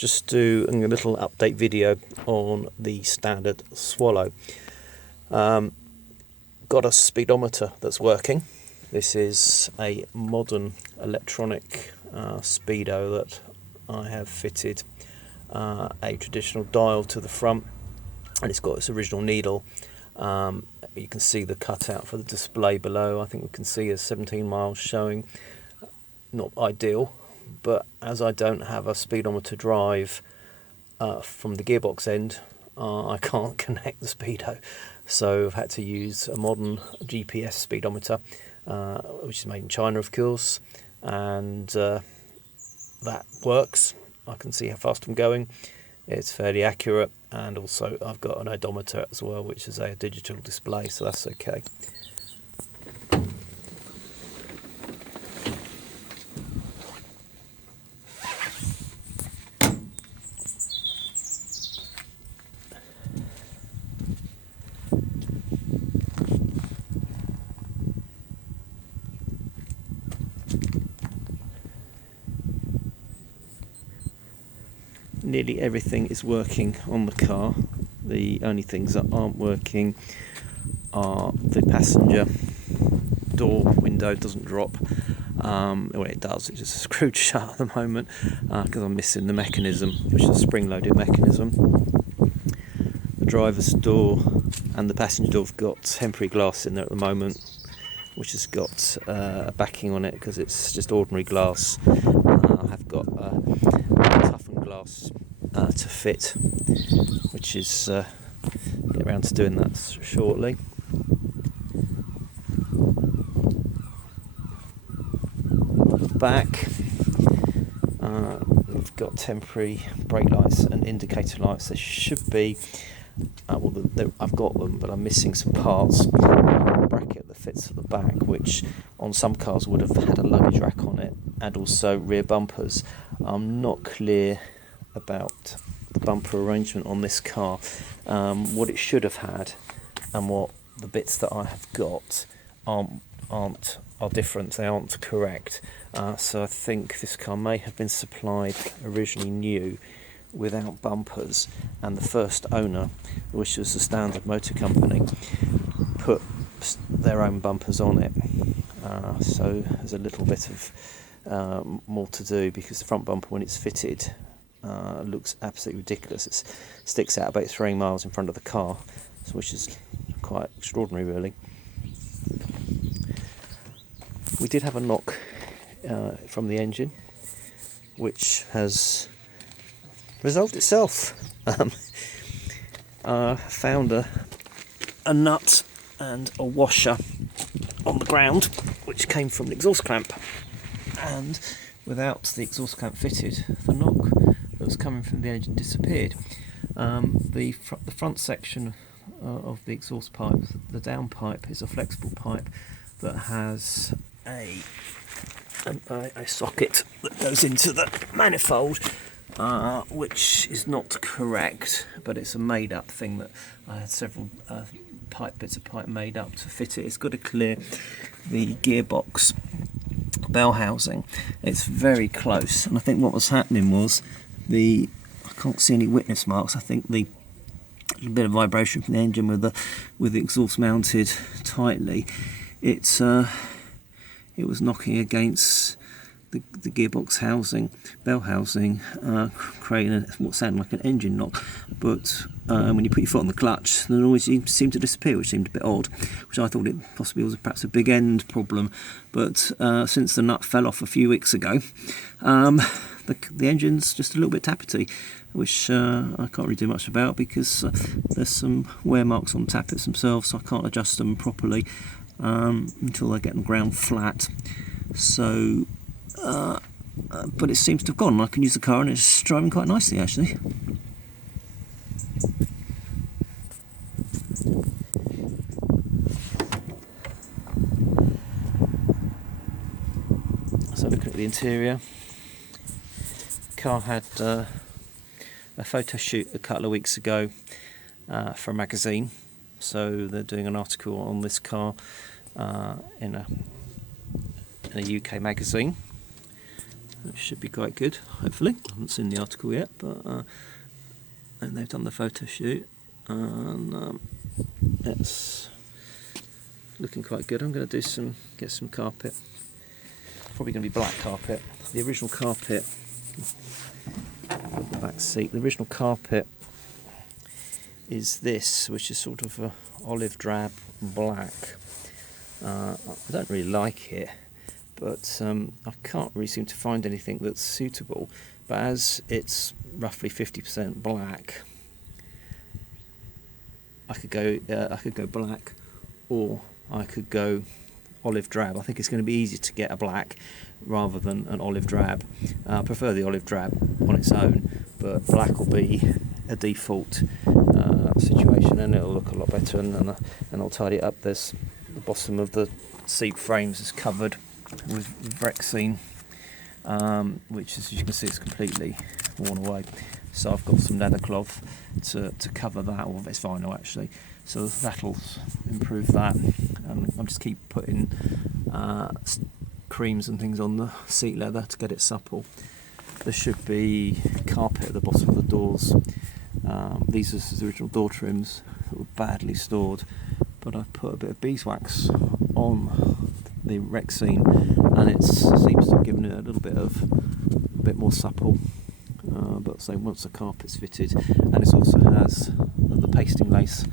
just do a little update video on the standard Swallow. Got a speedometer that's working. This is a modern electronic speedo that I have fitted a traditional dial to the front, and it's got its original needle. You can see the cutout for the display below. I think we can see a 17 miles showing. Not ideal, but as I don't have a speedometer drive from the gearbox end, I can't connect the speedo, so I've had to use a modern GPS speedometer, which is made in China, of course, and that works. I can see how fast I'm going. It's fairly accurate, and also I've got an odometer as well, which is a digital display, so that's okay. Nearly everything is working on the car. The only things that aren't working are the passenger door window doesn't drop. Well, it does, it's just screwed shut at the moment because I'm missing the mechanism, which is a spring-loaded mechanism. The driver's door and the passenger door have got temporary glass in there at the moment, which has got a backing on it because it's just ordinary glass. I have got toughened glass to fit, which is get around to doing that shortly. Back, we've got temporary brake lights and indicator lights. There should be, I've got them, but I'm missing some parts. A bracket that fits at the back, which on some cars would have had a luggage rack on it, and also rear bumpers. I'm not clear about the bumper arrangement on this car. What it should have had and what the bits that I have got are different. They aren't correct. So I think this car may have been supplied originally new without bumpers, and the first owner, which was the Standard Motor Company, put their own bumpers on it. So there's a little bit of more to do, because the front bumper, when it's fitted, looks absolutely ridiculous. It sticks out about 3 miles in front of the car, which is quite extraordinary, really. We did have a knock from the engine, which has resolved itself. I found a nut and a washer on the ground, which came from the exhaust clamp, and without the exhaust clamp fitted, the knock that was coming from the engine disappeared. The front section of the exhaust pipe, the down pipe, is a flexible pipe that has a socket that goes into the manifold, which is not correct, but it's a made up thing that I had several bits of pipe made up to fit it. It's got to clear the gearbox bell housing. It's very close, and I think what was happening was I can't see any witness marks. I think a bit of vibration from the engine with the exhaust mounted tightly. It was knocking against the gearbox housing, bell housing, creating what sounded like an engine knock. But when you put your foot on the clutch, the noise seemed to disappear, which seemed a bit odd, which I thought it possibly was perhaps a big end problem. But since the nut fell off a few weeks ago, the engine's just a little bit tappety, which I can't really do much about, because there's some wear marks on the tappets themselves, so I can't adjust them properly until I get them ground flat. So but it seems to have gone. I can use the car and it's driving quite nicely, actually. So looking at the interior, the car had a photo shoot a couple of weeks ago for a magazine, so they're doing an article on this car in a UK magazine. That should be quite good, hopefully. I haven't seen the article yet, but and they've done the photo shoot, and it's looking quite good. I'm going to get some carpet. Probably going to be black carpet. The original carpet, the back seat. The original carpet is this, which is sort of a olive drab black. I don't really like it, but I can't really seem to find anything that's suitable. But as it's roughly 50% black, I could go black, or I could go olive drab. I think it's going to be easier to get a black rather than an olive drab. I prefer the olive drab on its own, but black will be a default situation, and it'll look a lot better, and I'll tidy it up. There's the bottom of the seat frames is covered with Rexine, which, as you can see, is completely worn away. So I've got some leather cloth to cover that, or it's vinyl actually. So that'll improve that. I'll just keep putting creams and things on the seat leather to get it supple. There should be carpet at the bottom of the doors. These are the original door trims that were badly stored, but I've put a bit of beeswax on the Rexine, and it seems to have given it a bit more supple. But so once the carpet's fitted, and it also has the pasting lace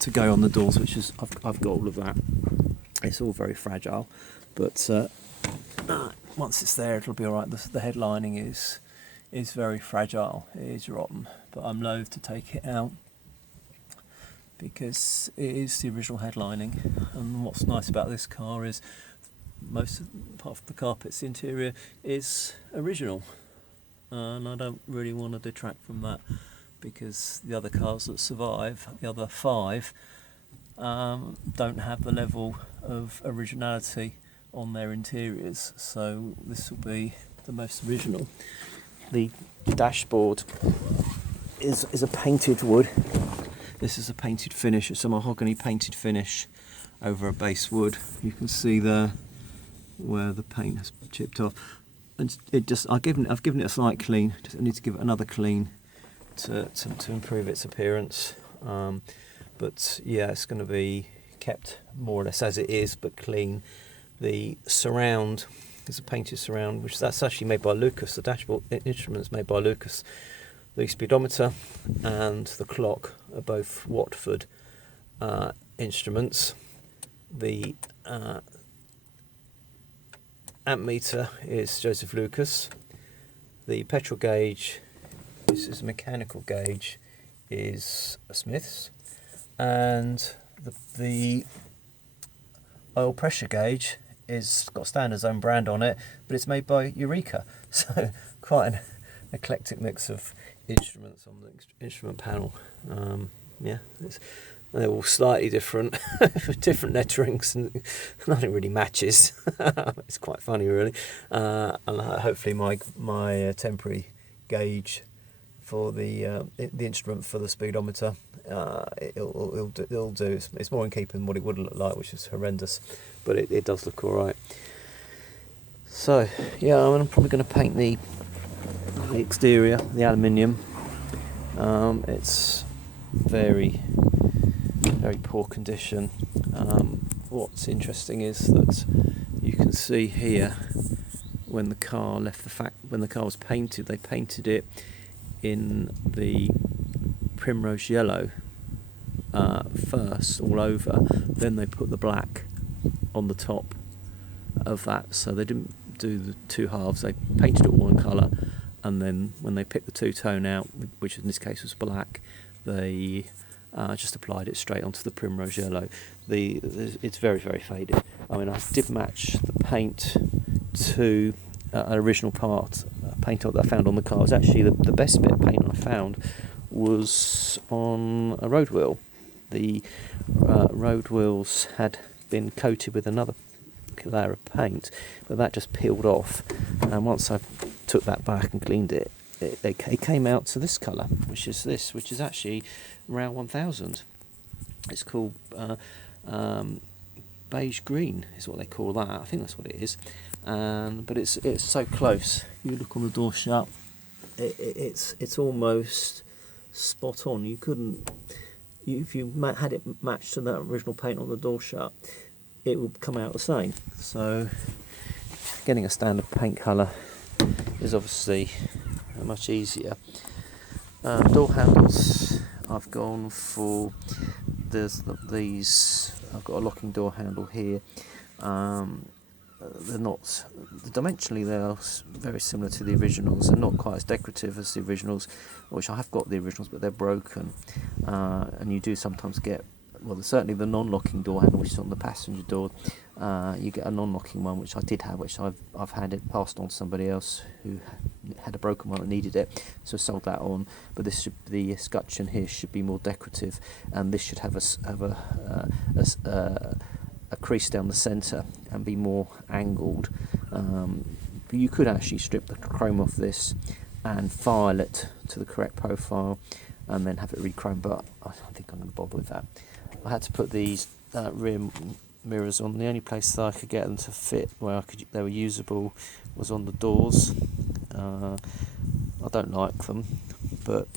to go on the doors, which is I've got all of that. It's all very fragile, but once it's there, it'll be all right. The head lining is very fragile. It is rotten, but I'm loath to take it out because it is the original head lining. And what's nice about this car is apart from the carpets, the interior is original, and I don't really want to detract from that, because the other cars that survive, the other 5, don't have the level of originality on their interiors, so this will be the most original. The dashboard is a painted wood. This is a painted finish. It's a mahogany painted finish over a base wood. You can see there where the paint has chipped off, and I've given it a slight clean. I need to give it another clean to improve its appearance. But yeah, it's going to be kept more or less as it is, but clean. The surround is a painted surround, that's actually made by Lucas. The dashboard instruments made by Lucas. The speedometer and the clock are both Watford instruments. The amp meter is Joseph Lucas. The petrol gauge, this is a mechanical gauge, is a Smith's, and the oil pressure gauge is got Standard's own brand on it, but it's made by Eureka. So quite an eclectic mix of instruments on the instrument panel. Yeah, they're all slightly different, different letterings, and nothing really matches. It's quite funny, really. And hopefully my temporary gauge for the instrument for the speedometer, it'll do. It's more in keeping with what it would look like, which is horrendous, but it does look all right. So yeah, I'm probably going to paint the exterior, the aluminium. It's very poor condition. What's interesting is that you can see here when the car was painted, they painted it in the primrose yellow first all over, then they put the black on the top of that, so they didn't do the two halves. They painted it all one colour, and then when they picked the two-tone out, which in this case was black, they just applied it straight onto the primrose yellow. It's very faded. I mean, I did match the paint to an original paint that I found on the car. It was actually the best bit of paint I found was on a road wheel. The road wheels had been coated with another layer of paint, but that just peeled off, and once I took that back and cleaned it, it came out to this colour, which is actually around 1000. It's called beige green is what they call that. I think that's what it is. but it's so close. You look on the door shut, it's almost spot on. You couldn't, if you had it matched to that original paint on the door shut, it would come out the same. So getting a standard paint colour is obviously much easier. Door handles, I've gone for these. I've got a locking door handle here. They're not dimensionally, they're very similar to the originals. They're not quite as decorative as the originals, which I have got the originals, but they're broken. And you do sometimes get, well, certainly the non-locking door handle, which is on the passenger door. You get a non-locking one, which I did have, which I've had it passed on to somebody else who had a broken one that needed it, so I sold that on. But this the escutcheon here should be more decorative, and this should have a crease down the centre and be more angled. But you could actually strip the chrome off this and file it to the correct profile, and then have it re-chromed. But I don't think I'm going to bother with that. I had to put these rear mirrors on. The only place that I could get them to fit where they were usable was on the doors. I don't like them, but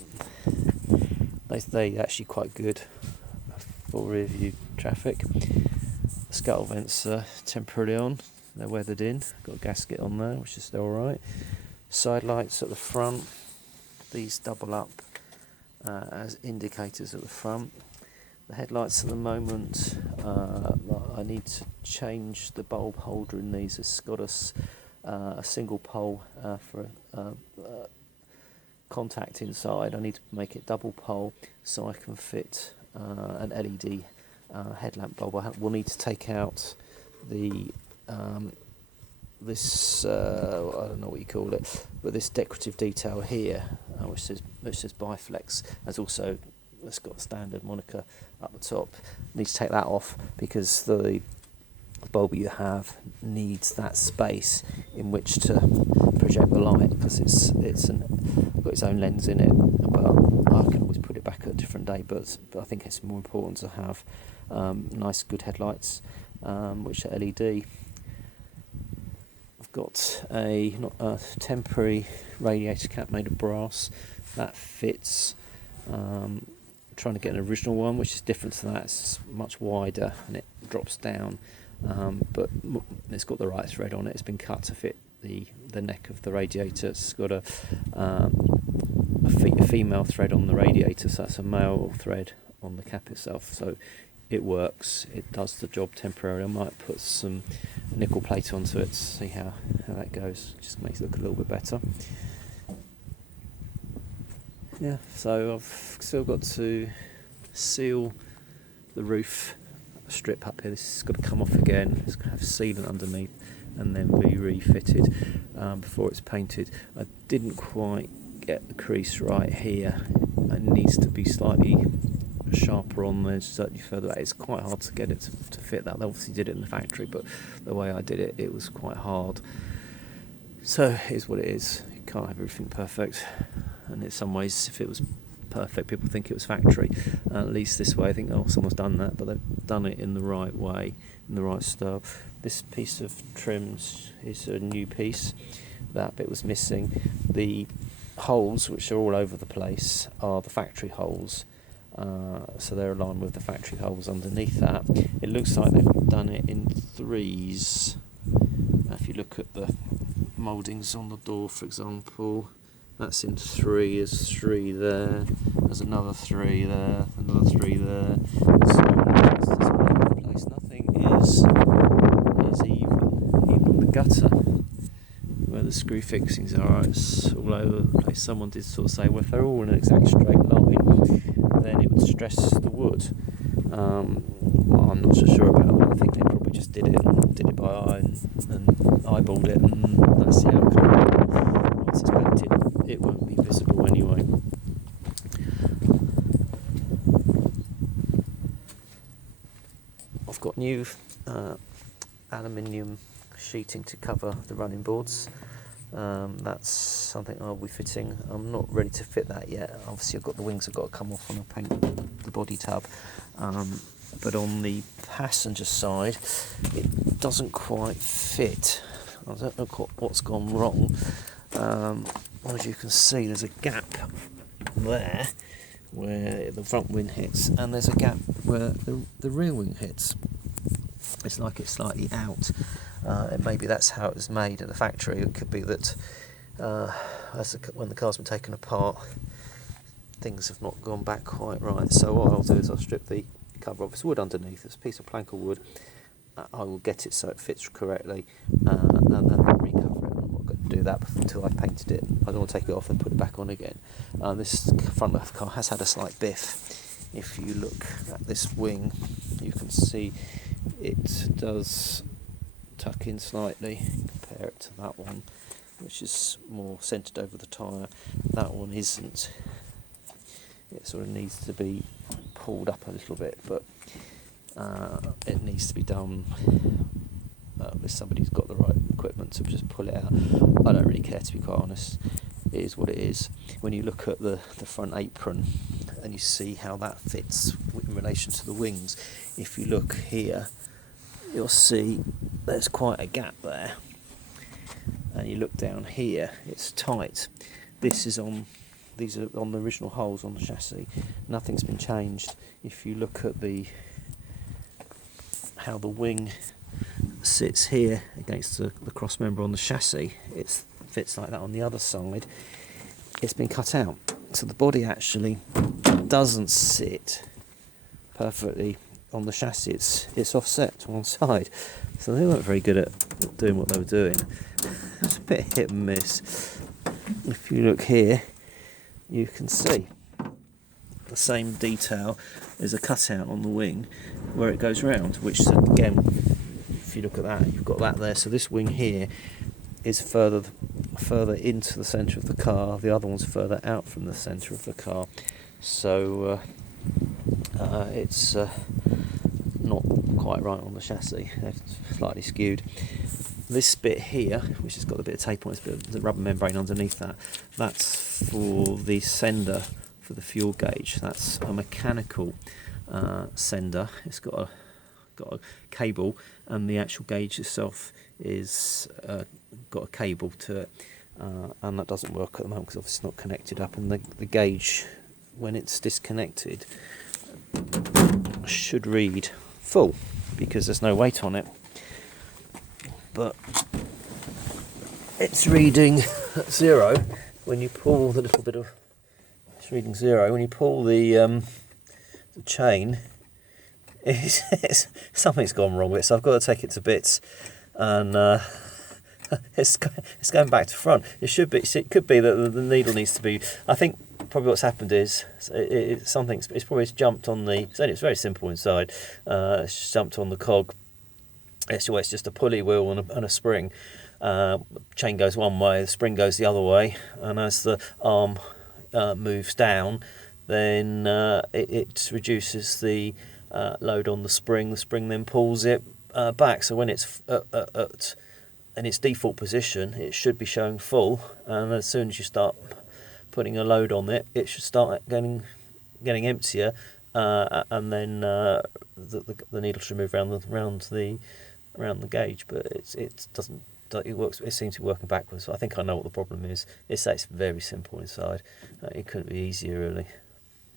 they're actually quite good for rear view traffic. Scuttle vents are temporarily on, they're weathered in, got a gasket on there which is still alright. Side lights at the front, these double up as indicators at the front. The headlights at the moment, I need to change the bulb holder in these. It's got a single pole for contact inside. I need to make it double pole so I can fit an LED headlamp bulb. We'll need to take out the this I don't know what you call it, but this decorative detail here, which says Biflex, has also, it's got a standard moniker up the top. Need to take that off because the bulb you have needs that space in which to project the light, because it's got its own lens in it. But I can always put it back at a different day. But I think it's more important to have nice, good headlights, which are LED. I've got a temporary radiator cap made of brass that fits. Trying to get an original one which is different to that. It's much wider and it drops down, but it's got the right thread on it. It's been cut to fit the neck of the radiator. It's got a female thread on the radiator, so that's a male thread on the cap itself, so it works. It does the job temporarily. I might put some nickel plate onto it to see how that goes. Just makes it look a little bit better. Yeah, so I've still got to seal the roof strip up here. This has got to come off again. It's going to have sealant underneath and then be refitted before it's painted. I didn't quite get the crease right here. It needs to be slightly sharper on there, slightly further back. It's quite hard to get it to fit that. They obviously did it in the factory, but the way I did it, it was quite hard. So it is what it is. You can't have everything perfect. And in some ways, if it was perfect, people think it was factory. At least this way, I think, oh, someone's done that, but they've done it in the right way, in the right style. This piece of trims is a new piece. That bit was missing. The holes, which are all over the place, are the factory holes. So they're aligned with the factory holes underneath that. It looks like they've done it in threes. If you look at the mouldings on the door, for example, that's in 3, there's 3 there, there's another 3 there, another 3 there, so it's just all over the place. Nothing is even the gutter where the screw fixings are, it's all over the place. Someone did sort of say, well, if they're all in an exact straight line, then it would stress the wood. Well, I'm not so sure about that. I think they probably just did it by eye and eyeballed it, and that's the outcome. Once it's painted, it won't be visible anyway. I've got new aluminium sheeting to cover the running boards. That's something I'll be fitting. I'm not ready to fit that yet. Obviously, the wings have got to come off when I paint the body tub. But on the passenger side, it doesn't quite fit. I don't know what's gone wrong. As you can see, there's a gap there where the front wing hits, and there's a gap where the rear wing hits. It's like it's slightly out, and maybe that's how it was made at the factory. It could be that when the car's been taken apart, things have not gone back quite right. So what I'll do is I'll strip the cover off. It's wood underneath, it's a piece of plank or wood. I will get it so it fits correctly, and then recover it. I'm not going to do that until I've painted it. I don't want to take it off and put it back on again. This front of the car has had a slight biff. If you look at this wing, you can see it does tuck in slightly. Compare it to that one, which is more centred over the tyre. That one isn't. It sort of needs to be pulled up a little bit, but it needs to be done if somebody's got the right equipment to just pull it out. I don't really care, to be quite honest. It is what it is. When you look at the front apron and you see how that fits in relation to the wings, if you look here, you'll see there's quite a gap there. And you look down here, it's tight. These are on the original holes on the chassis. Nothing's been changed. If you look at how the wing sits here against the cross member on the chassis, it fits like that on the other side. It's been cut out, so the body actually doesn't sit perfectly on the chassis. It's offset to one side, so they weren't very good at doing what they were doing. It's a bit hit and miss. If you look here, you can see the same detail as a cutout on the wing where it goes round, which again, if you look at that, you've got that there. So this wing here is further into the centre of the car, the other one's further out from the centre of the car, so it's not quite right on the chassis. It's slightly skewed. This bit here, which has got a bit of tape on it, the rubber membrane underneath that's for the sender for the fuel gauge. That's a mechanical sender. It's got a cable, and the actual gauge itself is got a cable to it, and that doesn't work at the moment because obviously it's not connected up, and the gauge, when it's disconnected, should read full because there's no weight on it, but it's reading 0 when you pull the little bit of, it's reading 0 when you pull the chain. Something's gone wrong with it, so I've got to take it to bits, and it's going back to front. It could be that the needle needs to be, I think probably what's happened is it's probably jumped on the, it's very simple inside, it's jumped on the cog. It's just a pulley wheel and a spring. Chain goes one way, the spring goes the other way, and as the arm moves down, then it reduces the load on the spring. The spring then pulls it back, so when it's in its default position, it should be showing full, and as soon as you start putting a load on it, it should start getting emptier, and then the needle should move around the gauge, but it doesn't. It works. It seems to be working backwards. So I think I know what the problem is. It's very simple inside. It couldn't be easier, really.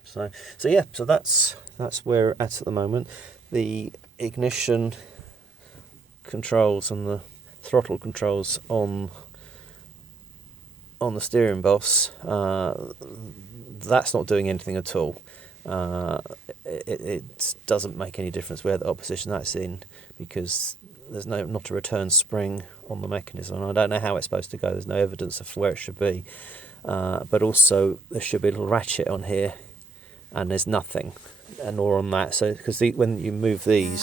So yeah. So that's where we're at the moment. The ignition controls and the throttle controls on the steering boss. That's not doing anything at all. It doesn't make any difference where the opposition that's in, because there's not a return spring on the mechanism. I don't know how it's supposed to go. There's no evidence of where it should be. But also there should be a little ratchet on here, and there's nothing, nor on that. So because when you move these,